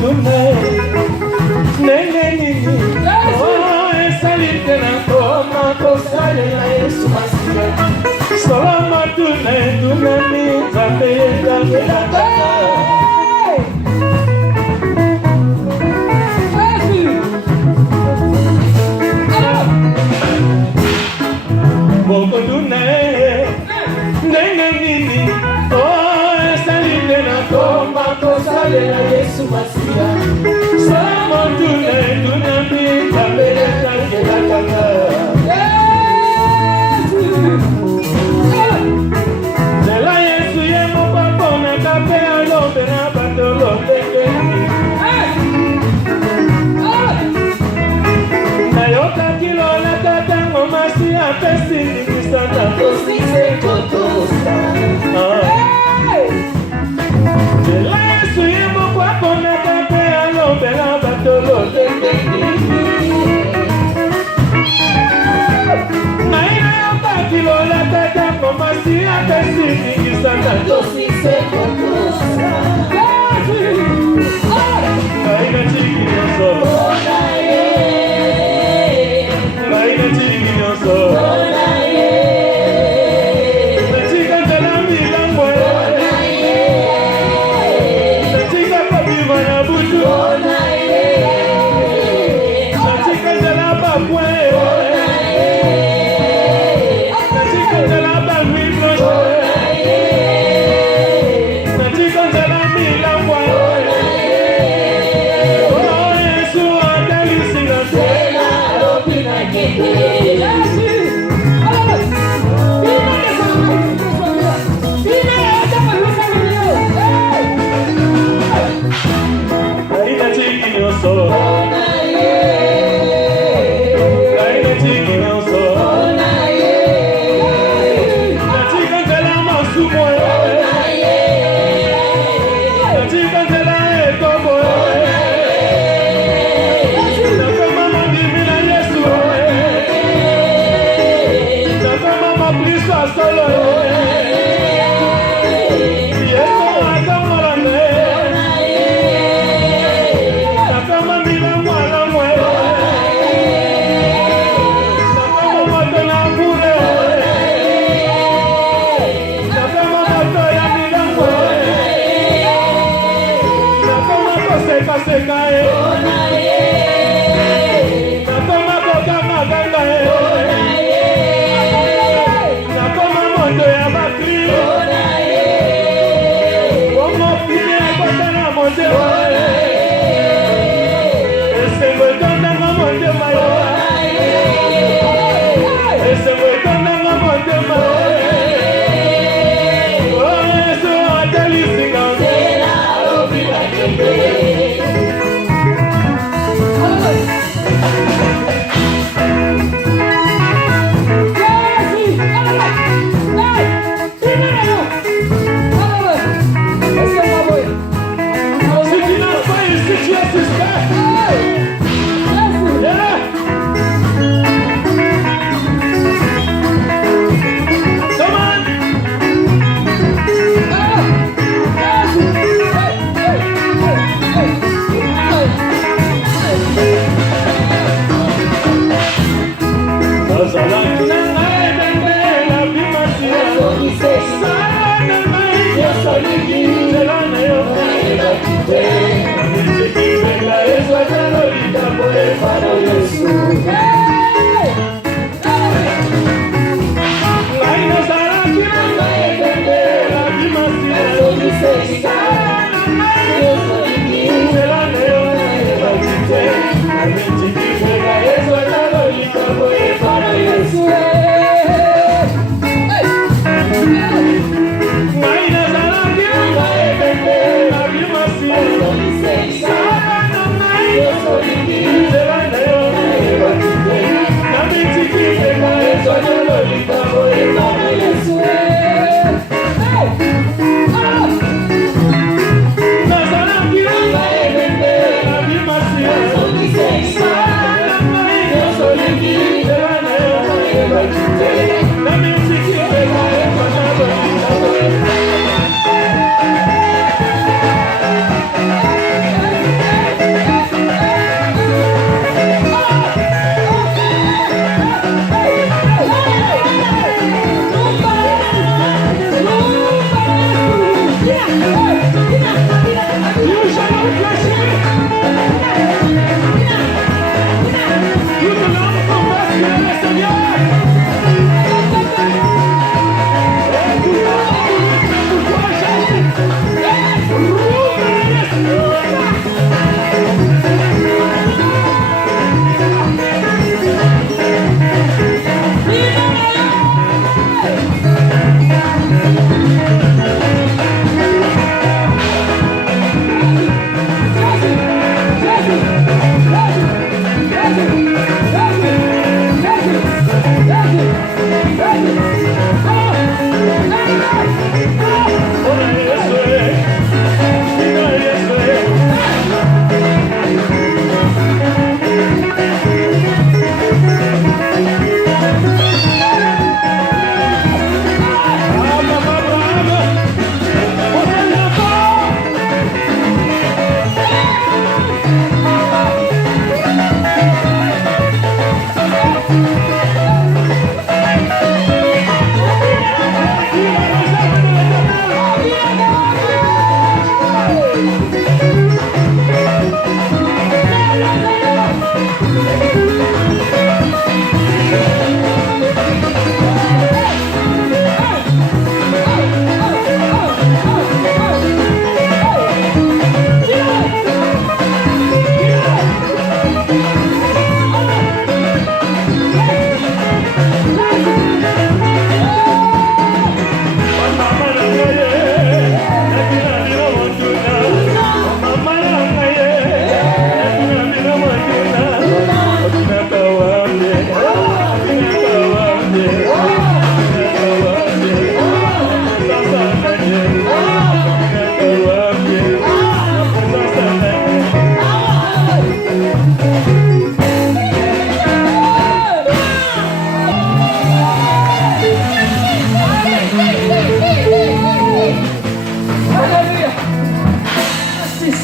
Bokotune Nene nini Oh esalite na koma kosalela Yesu Masiya Salama tune tunani Nzambe Nzambe Nakaka Bokotune Nene nini Oh esalite na koma kosalela Yesu Masiya Salama tune tunani Nzambe Nzambe Nakaka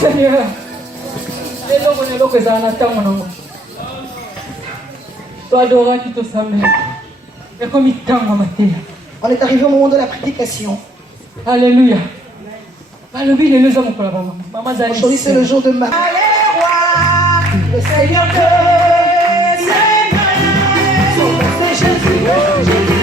Seigneur, on est arrivé au moment de la prédication. Alléluia. Aujourd'hui c'est le jour de Marie. Le Seigneur de Seigneur, son nom c'est Jésus, Jésus.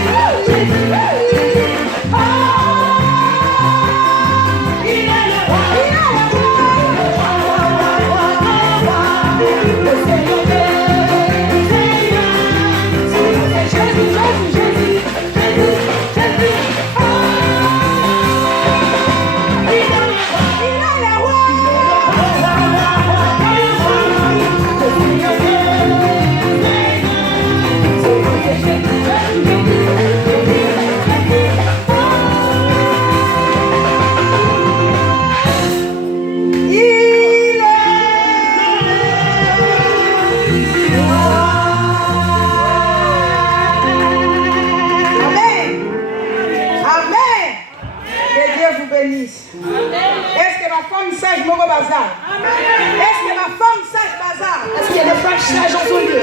Est-ce qu'il y a des femmes sages en son lieu?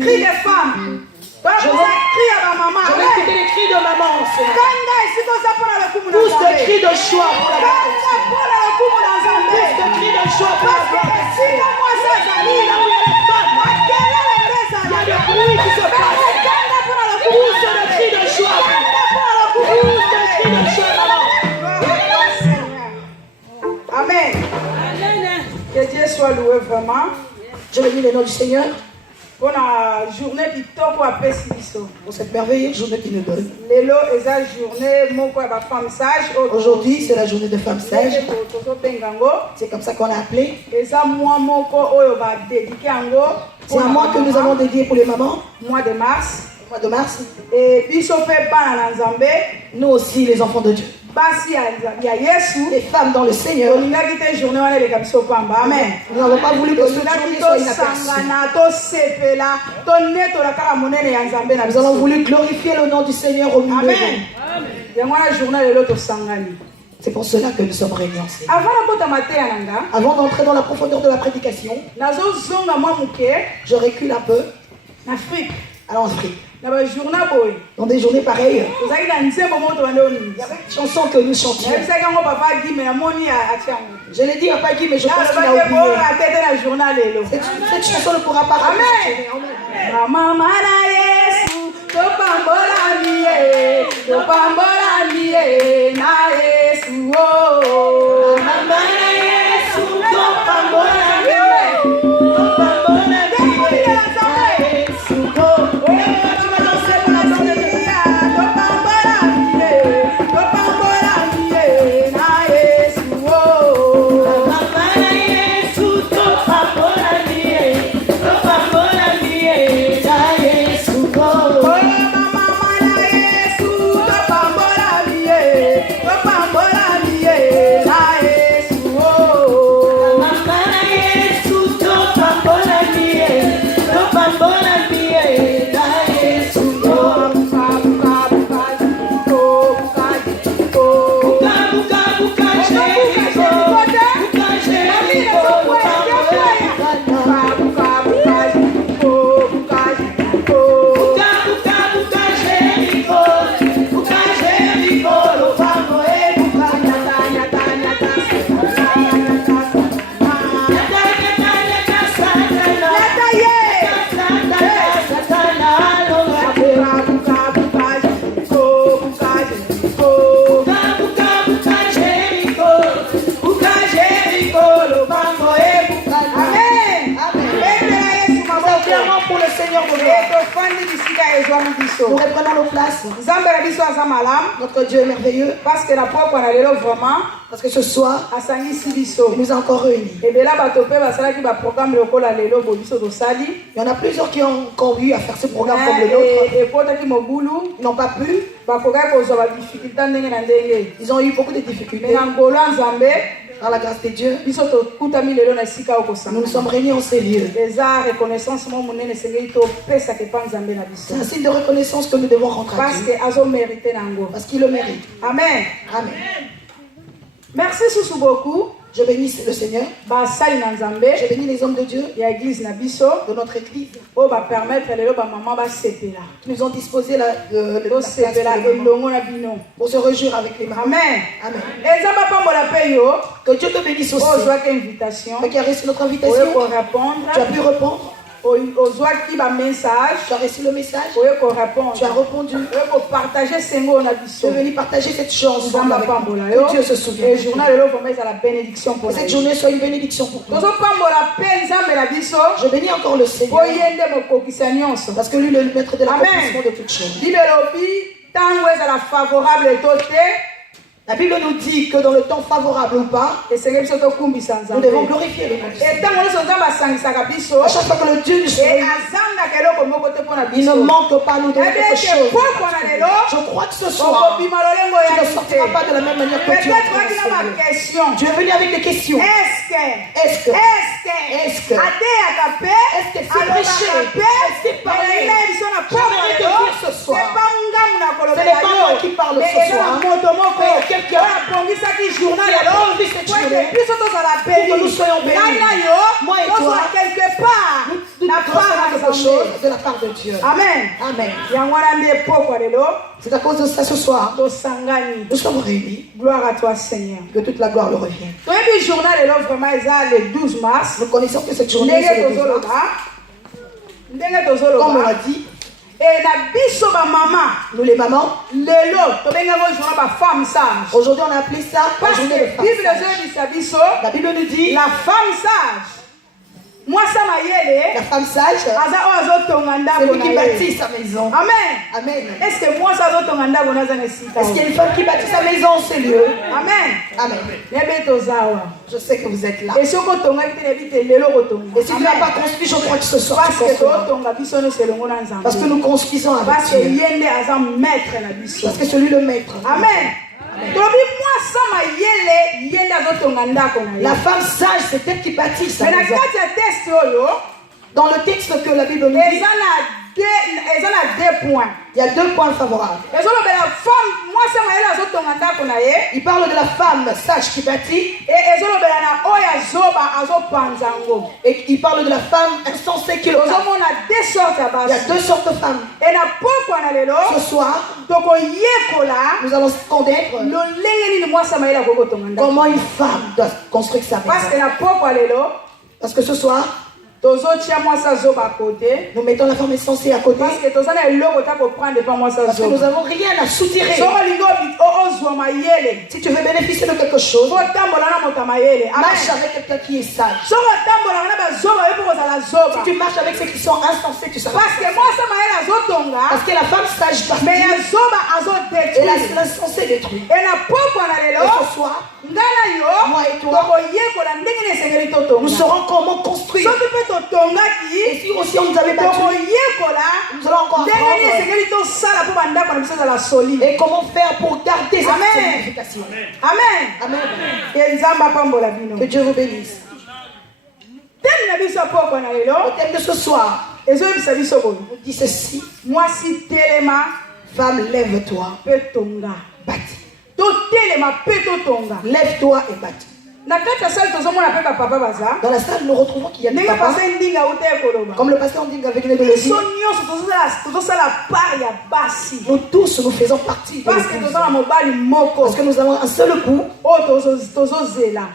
Crie des femmes. Je vais écouter les cris de maman. Tous des cris de joie pour la Tous des cris de joie pour la Il y a des bruits qui se passent. Tous des cris de joie. Tous des cris de joie, maman. Amen. Que Dieu soit loué vraiment. Je bénis le nom du Seigneur pour la journée qui tombe à Pessiso. pour cette merveilleuse journée qu'il nous donne. Lelo est la journée moko ya femme sage. Aujourd'hui, c'est la journée de femmes sages. C'est comme ça qu'on l'a appelé. C'est un mois que nous avons dédié pour les mamans. Mois de mars. Mois de mars. Et nous aussi, les enfants de Dieu. Les femmes dans le Seigneur. Nous n'avons pas voulu que cette journée soit inaperçue. Nous avons voulu glorifier le nom du Seigneur au milieu de nous. C'est pour cela que nous sommes réunis ensemble. Avant d'entrer dans la profondeur de la prédication, je recule un peu. Alors en Afrique. Dans des journées pareilles, il y avait une chanson que nous chantions. Je l'ai dit à Papa Guy, mais je pense qu'il a oublié. Cette chanson ne pourra pas revenir. Mama Nous reprenons nos places. Notre Dieu est merveilleux. Parce que la propre vraiment. Parce que ce soir, il nous a encore réunis. Il y en a plusieurs qui ont eu à faire ce programme comme le nôtre. Ils n'ont pas pu. Ils ont eu beaucoup de difficultés. Par la grâce de Dieu, nous nous sommes réunis en ces lieux. C'est un signe de reconnaissance que nous devons rendre à Dieu. Parce qu'il le mérite. Amen. Amen. Merci beaucoup. Je bénis le Seigneur. Je bénis les hommes de Dieu de notre église. Qui nous ont disposé pour se réjouir avec les mamans. Amen. Amen. Que Dieu te bénisse aussi. Qui a reçu notre invitation. Tu as pu répondre. Tu as reçu le message. Tu as répondu. Tu es venu partager cette chance. Que Dieu se souvienne. Que cette journée soit une bénédiction pour toi. Je bénis encore le Seigneur. Parce que lui est le maître de l'accomplissement de toutes choses. La Bible nous dit que dans le temps favorable ou pas, nous devons glorifier le nom du Seigneur. À chaque fois que le Dieu nous sourit, il ne manque pas nous donner quelque chose. Je crois que ce soir, tu ne sortiras pas de la même manière que tu es. Tu es venu avec des questions. Est-ce que c'est prêché? Est-ce que c'est parlé? J'aimerais te dire ce soir. Ce n'est pas moi qui parle ce soir. Quelqu'un qui a produit cette journée pour que nous soyons bénis. Moi et toi, quelque part, nous recevons quelque chose de la part de Dieu. Amen. Amen. C'est à cause de ça ce soir, nous sommes réunis. Gloire à toi, Seigneur. Que toute la gloire le revienne. Le 12 mars. Nous connaissons que cette journée est le 12 mars. Comme on l'a dit. Et la biso ba maman, nous les mamans, aujourd'hui on a appelé ça la journée de femme. La Bible nous dit la femme sage. Moi ça m'a la femme sage, c'est lui qui bâtit sa maison. Amen. Amen. Est-ce que moi ça est-ce qu'il y a une femme qui bâtit sa maison en ce lieu? Amen. Amen. Je sais que vous êtes là. Et si tu n'as pas construit, je crois que ce soir parce que nous construisons avec Dieu. Parce que celui le maître. Amen. La femme sage, c'est elle qui bâtit sa maison. Dans le texte que la Bible nous dit, il y a 2 points favorables. Il parle de la femme sage qui bâtit. Et il parle de la femme insensée qui le bâtit. Il y a 2 sortes de femmes. Ce soir, nous allons connaître comment une femme doit construire sa maison. Parce que ce soir, nous mettons la femme insensée à côté. Parce que nous n'avons rien à soutirer. Si tu veux bénéficier de quelque chose, marche avec quelqu'un qui est sage. Si tu marches avec ceux qui sont insensés, tu seras. Parce que la femme sage bâtit et l'insensé détruit. Et ce soir, moi et toi, nous saurons comment construire. Et si aussi on nous avait battu, nous allons encore apprendre. Et comment faire pour garder cette signification. Amen. Amen. Que Dieu vous bénisse. Le thème de ce soir nous dit ceci. Femme, lève-toi. Bâtis. Lève-toi et bâtis. Dans la salle, nous retrouvons qu'il y a des papas. Comme le pasteur Ndinga venait de le dire. Nous tous, nous faisons partie de l'église. Parce que nous avons un seul coup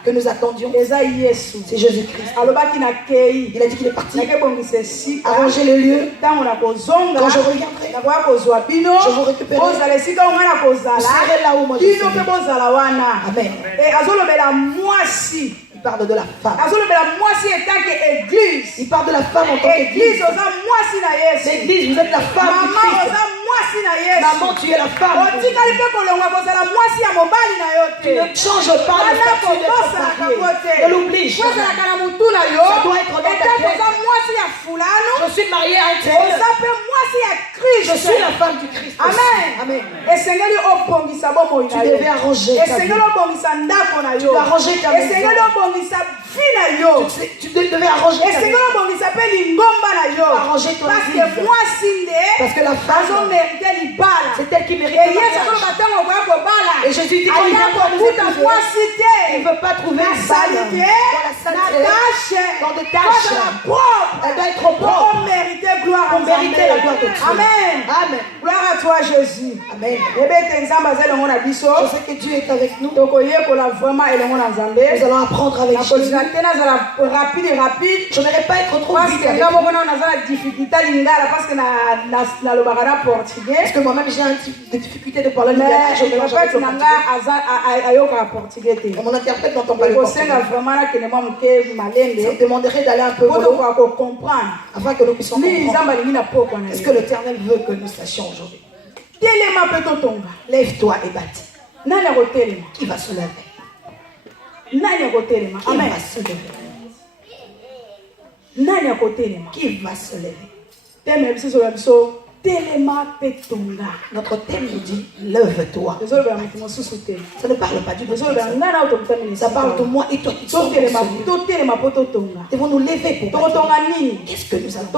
que nous attendions. C'est Jésus-Christ. Il a dit qu'il est parti arranger le lieu. Quand je reviendrai, je vous récupérerai. Vous serez là où moi je suis. Amen. Il parle de la femme. Moi si en tant qu'église. Il parle de la femme en tant qu'église. L'église, vous êtes la femme du Christ. Maman, tu es la femme. Tu ne changes pas le statut d'être mariée. Ne l'oublie jamais. Ça doit être dans ta tête. Je suis mariée à un tel. Je suis la femme du Christ. Amen. Tu devais arranger ta vie. Tu dois arranger ta maison. Tu devais arranger ta maison. Arranger ton église. Parce que la femme, c'est elle qui mérite le mariage. Et Jésus dit qu'il ne veut pas trouver une balle dans la saleté, dans des tâches. Elle doit être propre pour mériter la gloire de Dieu. Amen. Gloire à toi, Jésus. Amen. Je sais que Dieu est avec nous. Nous allons apprendre avec Jésus. Je n'aimerais pas être trop vite avec vous. Parce que moi-même j'ai un type de difficulté de parler lingala. Je mélange avec le portugais. Mon interprète n'entend pas le portugais. Je demanderai d'aller un peu mollo afin que nous puissions comprendre. Est-ce que l'Éternel veut que nous sachions aujourd'hui? Lève-toi et bâtis. Qui va se lever? Qui va se lever? Qui va se lever? Notre thème nous dit lève-toi. Ça ne parle pas du besoin. Ça parle de moi et toi qui sommes. Devons nous lever pour bâtir. Qu'est-ce que nous allons?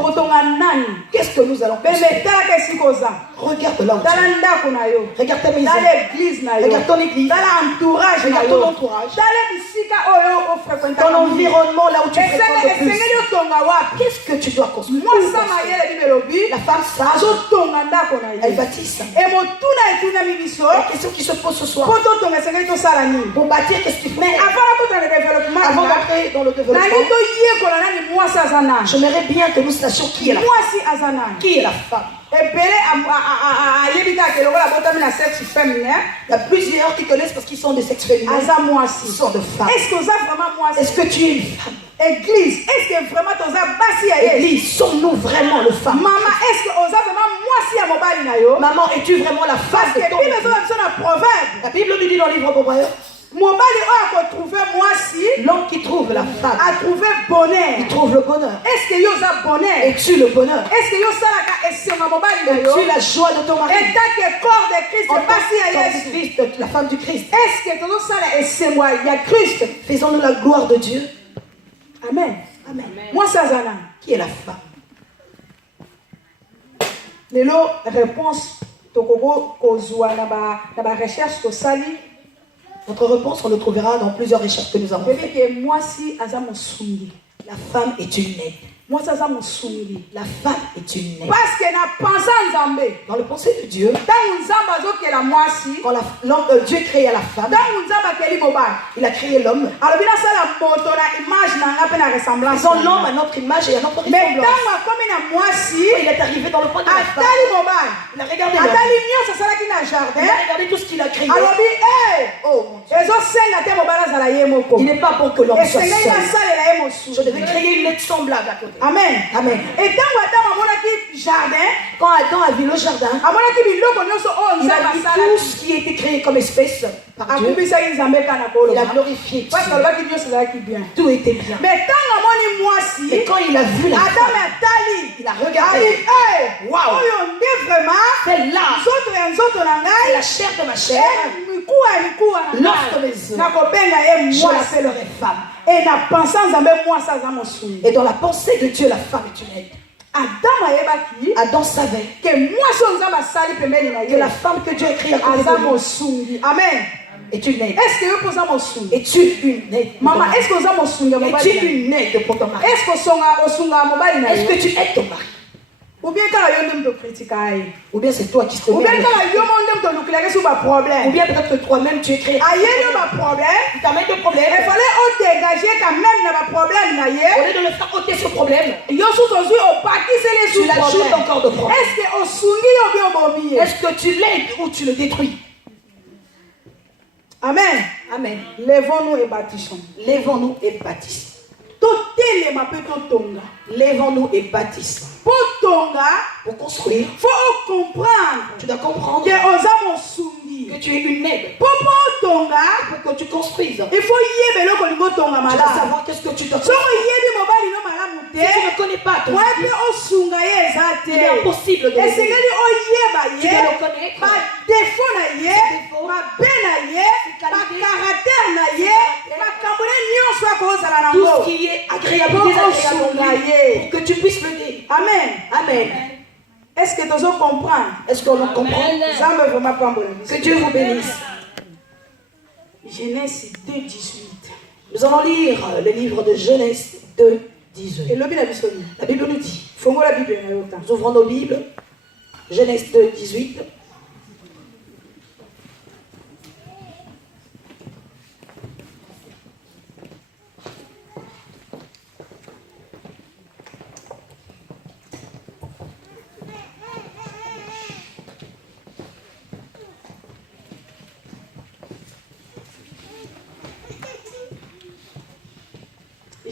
Qu'est-ce que nous allons faire? Regarde là. Regarde ta maison. Regarde ton église. Regarde ton entourage. Ton environnement là où tu fréquentes le plus. Qu'est-ce que tu dois construire? La femme sage, elle bâtisse. La question qui se pose ce soir, pour bâtir, qu'est-ce qu'il faut faire? Avant d'entrer dans le développement, j'aimerais bien que nous sachions qui est la femme. Qui est la femme? Il y a plusieurs qui connaissent parce qu'ils sont de sexe féminin. Ils sont de femmes. Est-ce que tu es une femme? Église, est-ce que vraiment tu as Église, sommes-nous vraiment le femme? Maman, est-ce que tu as vraiment maman, es-tu vraiment la femme de ton église? La Bible nous dit dans le livre Proverbe, l'homme qui trouve la femme a trouvé bonheur. Il trouve le bonheur. Est-ce que tu as bonheur? Es-tu le bonheur? Est-ce que es-tu la joie de ton mari? Et tant que corps de Christ, en tant que Christ, la femme du Christ. Est-ce que tu as Christ? Faisons-nous la gloire de Dieu. Amen. Amen. Moi, ça, Zana. Qui est la femme? Lelo réponse tokoko kozwa na ba recherche to sali. Votre réponse, on le trouvera dans plusieurs recherches que nous avons faites. Que moi si azamo sungi. La femme est une aide. Moi ça azamo sungi. La femme est une aide. Parce que na pensa nzambe. Dans le pensée de Dieu. Tangu nzamba zo ke la moi si. Quand Dieu créa la femme. Tangu nzamba ke li mobile. Il a créé l'homme. Alors bila sala moto na image na nga pe na ressemblance. Ils ont l'homme à notre image et à notre ressemblance. Mais tangu comme na moi si. Il est arrivé dans le point de la femme. Atali mobile. Il a regardé l'homme. Atali nyo ça sala ki na jardin. Il a regardé tout ce qu'il a créé. Alors dit oh mon Dieu. Ezo senga te mobile za la ye moko. Il n'est pas bon que l'homme soit seul. Je devais créer une aide semblable à côté. Amen. Amen. Et quand Adam a vu le jardin, il a vu tout ce qui a été créé comme espèce par Dieu. Il a glorifié Dieu. Tout était bien. Mais quand il a vu la femme, il a regardé. Waouh! C'est là. C'est la chair de ma chair. L'os de mes os. Je l'appellerai femme. Et dans la pensée de Dieu, la femme est une aide. Adam savait que la femme que Dieu a créée à côté de lui est une aide. Es-tu une aide? Maman, est-ce que es-tu une aide pour ton mari? Est-ce que tu aides ton mari? Ou bien c'est toi qui te mets. Ou bien peut-être que toi-même tu es créé. Tu t'amènes des problèmes. Il fallait dégager quand même le problème. Au lieu de le faire ôter ce problème, tu l'ajoutes encore de problèmes. Est-ce que tu l'aides ou tu le détruis? Amen. Amen. Lèvons-nous et bâtissons. Lèvons-nous et bâtissons. Lèvons-nous et bâtissons. Pour construire, faut comprendre. Tu dois comprendre que tu es une aide. Pour que tu construises, il faut tu dois savoir qu'est-ce que tu dois construire. Si tu ne connais pas ton Dieu, il est impossible de le connaître. Tu dois le connaître. Tout ce qui est agréable, désagréable, pour que tu puisses le dire. Amen. Amen. Est-ce que tu comprends? Est-ce qu'on comprend? Que Dieu vous bénisse. Genèse 2:18. Nous allons lire le livre de Genèse 2:18. La Bible nous dit. Nous ouvrons nos Bibles. Genèse 2:18.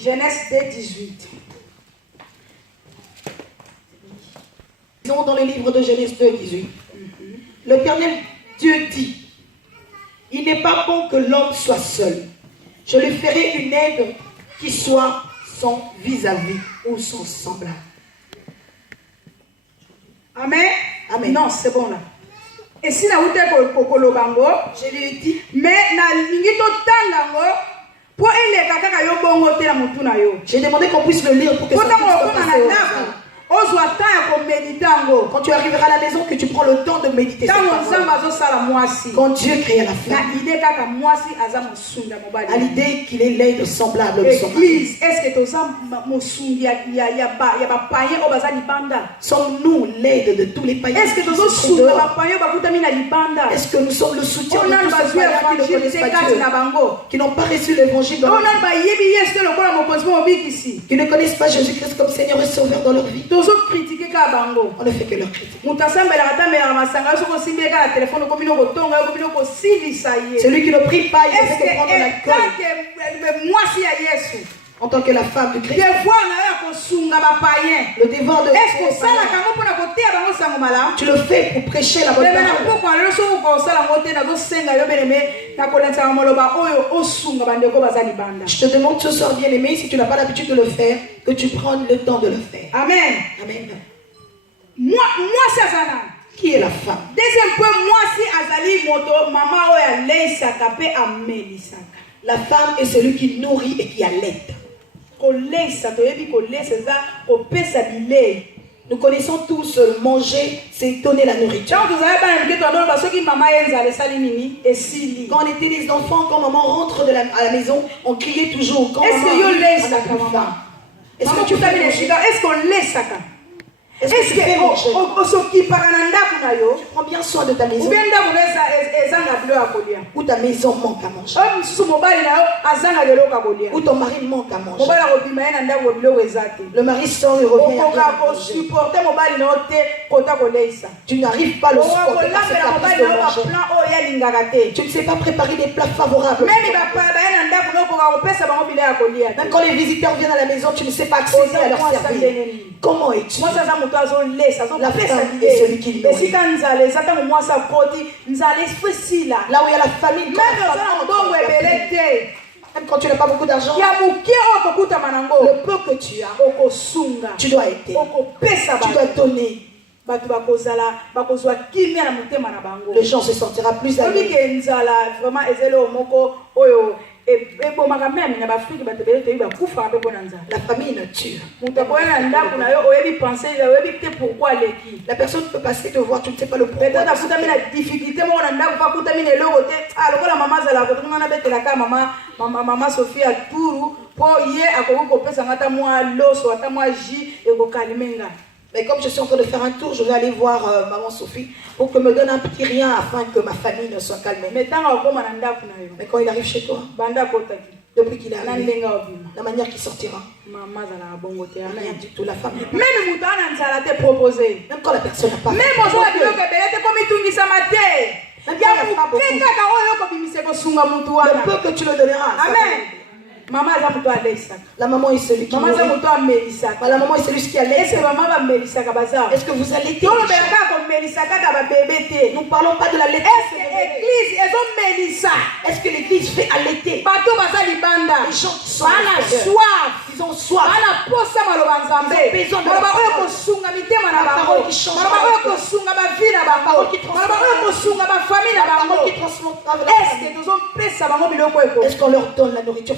Genèse 2:18. Nous sommes dans le livre de Genèse 2:18. L'Éternel Dieu dit, il n'est pas bon que l'homme soit seul. Je lui ferai une aide qui soit son vis-à-vis ou son semblable. Amen. Amen. Non, c'est bon là. Et si na ute kokolo bango, je lui ai dit, mais na lingito tangango. J'ai demandé qu'on puisse le lire pour que ça puisse passer au hasard. Quand tu arriveras à la maison, que tu prends le temps de méditer cette parole. Quand Dieu crée la femme, à l'idée qu'il est l'aide semblable de son mari. Sommes-nous l'aide de tous les païens? Est-ce que nous sommes le soutien de tous ces païens qui ne connaissent pas Dieu, qui n'ont pas reçu l'évangile dans leur vie, qui ne connaissent pas Jésus-Christ comme Seigneur et Sauveur dans leur vie? On ne fait que leur critiquer. Celui qui ne prie pas, il fait que prendre l'alcool. En tant que la femme du Christ, le devoir de tu le fais pour prêcher la bonne parole. Je te demande ce soir, bien aimé, si tu n'as pas l'habitude de le faire, que tu prennes le temps de le faire. Amen. Amen. Moi c'est ça. Qui est la femme? Deuxième point, moi si azali moto maman oya leisaka pe amelisaka. La femme est celui qui nourrit et qui allaite. Nous connaissons tous manger, c'est donner la nourriture. Quand on était des enfants, quand maman rentre à la maison, on criait toujours. Quand est-ce que est-ce qu'on laisse ça? Est-ce que tu prends bien soin de ta maison? Ou ta maison manque à manger? Ou ton mari manque à manger? Le mari sort et revient à manger. Tu n'arrives pas à le supporter parce que tu as plus de manger. Tu ne sais pas préparer des plats favorables. Même quand les visiteurs viennent à la maison, tu ne sais pas accéder à leur servir. Comment es-tu? La femme est celui qui nourrit. Là où il y a la famine, même quand tu n'as pas beaucoup d'argent, le peu que tu as, tu dois aider. Tu dois donner. Les gens se sentiront plus à l'aise. La famine tue. La personne peut passer te voir, tu ne sais pas le pourquoi. Mais comme je suis en train de faire un tour, je vais aller voir maman Sophie pour qu'elle me donne un petit rien afin que ma famille ne soit calmée. Mais quand il arrive chez toi, depuis qu'il est arrivé, la manière qu'il sortira, rien du tout, la famille. Même quand la personne n'a pas fait, Même s'il n'y a pas beaucoup. Le peu que tu le donneras. Amen. Maman, la maman est celui qui nourrit. La maman est celui qui allait. Est-ce que vous allaitez? Nous ne parlons pas de la lait. Est-ce que l'église fait allaiter? Les gens qui sont soif. Ils ont soif. Ils ont besoin de la parole qui change la parole qui transforme. Est-ce qu'on leur donne la nourriture?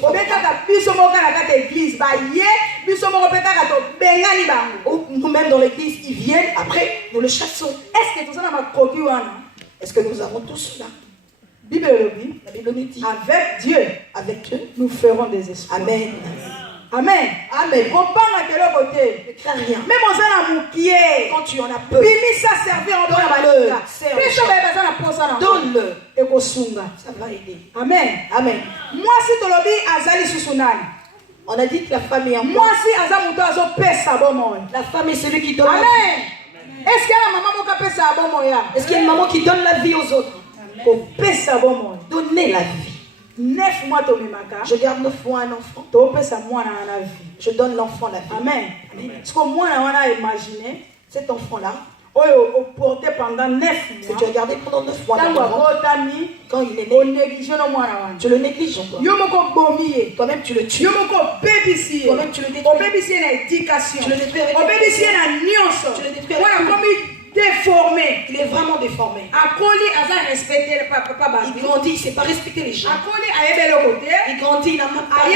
Ou nous-mêmes dans l'église, ils viennent, après nous le chassons. Est-ce que nous avons tout cela? La Bible nous dit, avec Dieu, nous ferons des espoirs. Amen. Amen. Amen. Ne crains rien. Même quand tu en as peur, donne-le. Ça va aider. Amen. Amen. On a dit que la femme est en moi. La femme est celui qui donne. Amen. Est-ce qu'il y a une maman qui donne la vie aux autres? Donner la vie. 9 mois, je garde 9 mois un enfant. Je donne l'enfant la vie. Amen. Ce que moi, imaginé, cet enfant-là, pendant 9 mois. Que tu as gardé pendant 9 mois. Quand il est né, tu le négliges encore. Toi-même tu le tues. Toi-même tu le détruis. Tu le détruis. Déformé. Il est vraiment déformé. Il grandit, il ne sait pas respecter les gens. Il grandit, il n'a même pas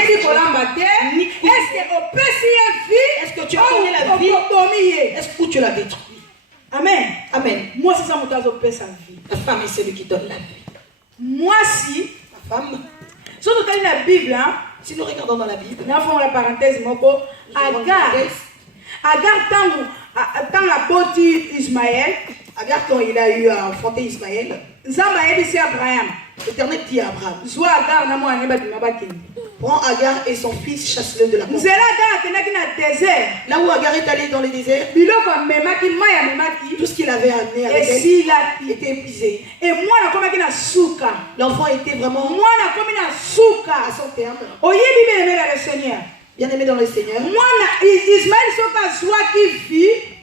est-ce que tu as donné la vie? Est-ce que tu l'as détruit? Amen. Amen. Moi, c'est ça mon cas de sa vie. La femme est celui qui donne la vie. Moi, si la femme. Si nous regardons la Bible, si nous regardons dans la Bible, nous faisons la parenthèse, Agar, quand la boti Ismaël, Agar, quand il a eu enfanté Ismaël, Abraham. L'Éternel dit à Abraham, prends Agar et son fils, chasse-le de la terre. Là où Agar est allé dans le désert, tout ce qu'il avait amené avec elle était épuisé. Et moi, l'enfant était vraiment à son terme. Bien aimé dans le Seigneur.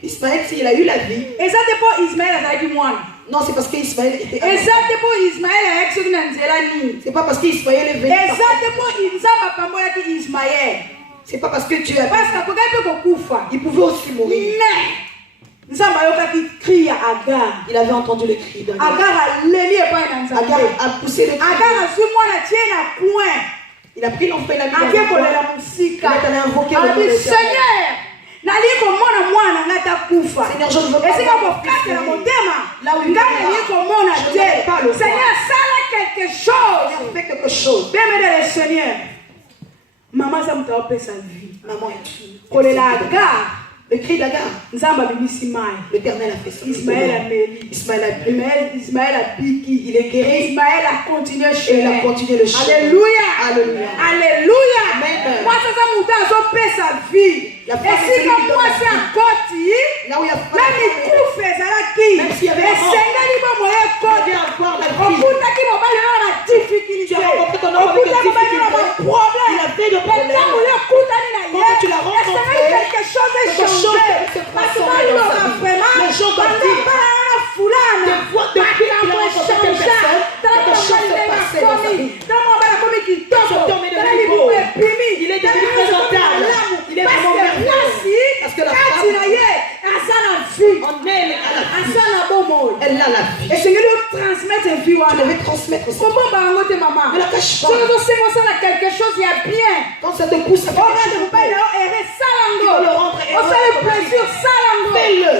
Ismaël, s'il a eu la vie. Non, c'est parce qu'Ismaël était. C'est pas parce qu'Ismaël est venu. C'est pas parce que Dieu a. Il pouvait aussi mourir. Il avait entendu le cri d'Agar. Agar a poussé le cri. Il a pris l'enfant et l'a mis dans le coin. Il est allé invoquer le nom de Seigneur. Seigneur, je ne veux pas. Là où il est, je ne veux pas le voir. Seigneur, quelque chose. Seigneur. Maman, ça me fait sa vie. Maman est le cri d'Agar. L'Éternel a fait ça. Ismaël a piqué. Il est guéri. Ismaël a continué le chemin. Alléluia. Alléluia. Alléluia. Moi, ça m'a fait sa vie. Et si moi, c'est un côté, là où il y a même s'il y avait un difficulté. Tu as rencontré ton homme avec des difficultés. Il a fait de problèmes. Quand tu l'as rencontré, quelque chose est changé. Parce que les gens doivent dire, depuis qu'il a rencontré cette personne, quelque chose s'est passé dans sa vie. Il est devenu présentable. Il est vraiment merveilleux. Parce que la femme, on aime à la vie. Elle a la vie. Et Seigneur, tu devais transmettre ça. Ne la cache pas. Quelque chose, il y a bien. Quand ça te pousse à faire quelque chose, tu dois le rendre plaisir. Fais-le.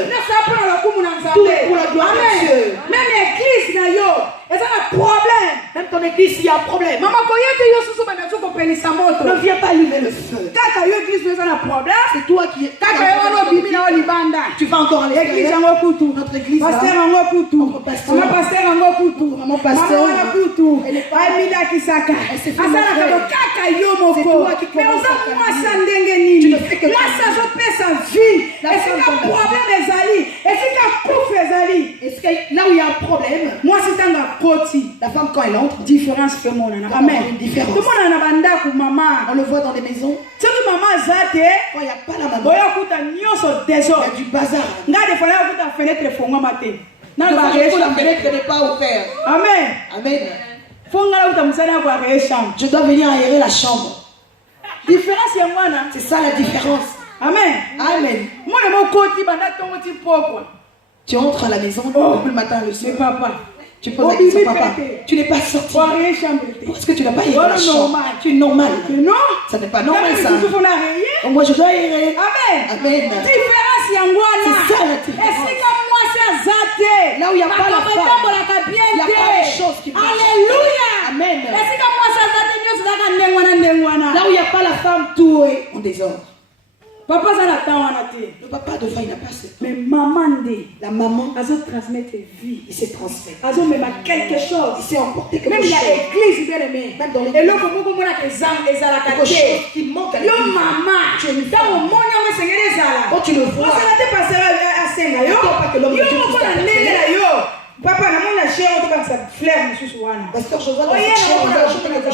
Tout pour la gloire de Dieu. Même l'église, il y a un problème. Même ton église, il y a un problème. Ne viens pas allumer le feu. C'est toi qui es. Tu vas encore à l'extérieur. Notre église. Notre pasteur. Maman pasteur. Elle est pas. C'est toi qui commences à faire. Tu ne fais que là où il y a un problème. Moi, c'est un La femme, quand elle entre, différence fait mon ana. Amen. Une différence. Tout le monde a banda ku maman. On le voit dans les maisons. Tu maman zate. Quand il n'y a pas la maman, Boya kuta nyoso il y désordre. a du bazar. Ngade fala kuta fenêtre fonga matin. Na La ba fenêtre n'est pas ouverte. Amen. Amen. Fonga kuta musana kwa chambre. Je dois venir aérer la chambre. Différence ya mwana. C'est ça la différence. Amen. Amen. Moi le koti banda tongo ti poko. Tu entres à la maison depuis le matin le soir. Mais papa. Tu poses la question, papa. Tu n'es pas sorti. Parce que tu n'as pas aéré la chambre. Tu es normal. Non. Ça n'est pas normal ça. Donc moi je dois aérer. Amen. Amen. Différence ya ngwana. C'est ça la différence. Là où il n'y a pas la femme, il n'y a pas de choses qui marchent. Alléluia. Amen. Là où il n'y a pas la femme, tout est en désordre. Papa le papa de il n'a pas ce temps. Mais maman, la maman, elle transmettre vie. Il s'est transmis. Elle même quelque chose. Il s'est emporté quelque même chose. Même l'église, bien aimé. Même dans l'église. Et là, comment on a quelque chose qui manque à l'église. Yo maman, tu es une femme. Quand tu le vois, papa, na mona chérie, on te passe fleur, monsieur Souana. Pasteur Joseph,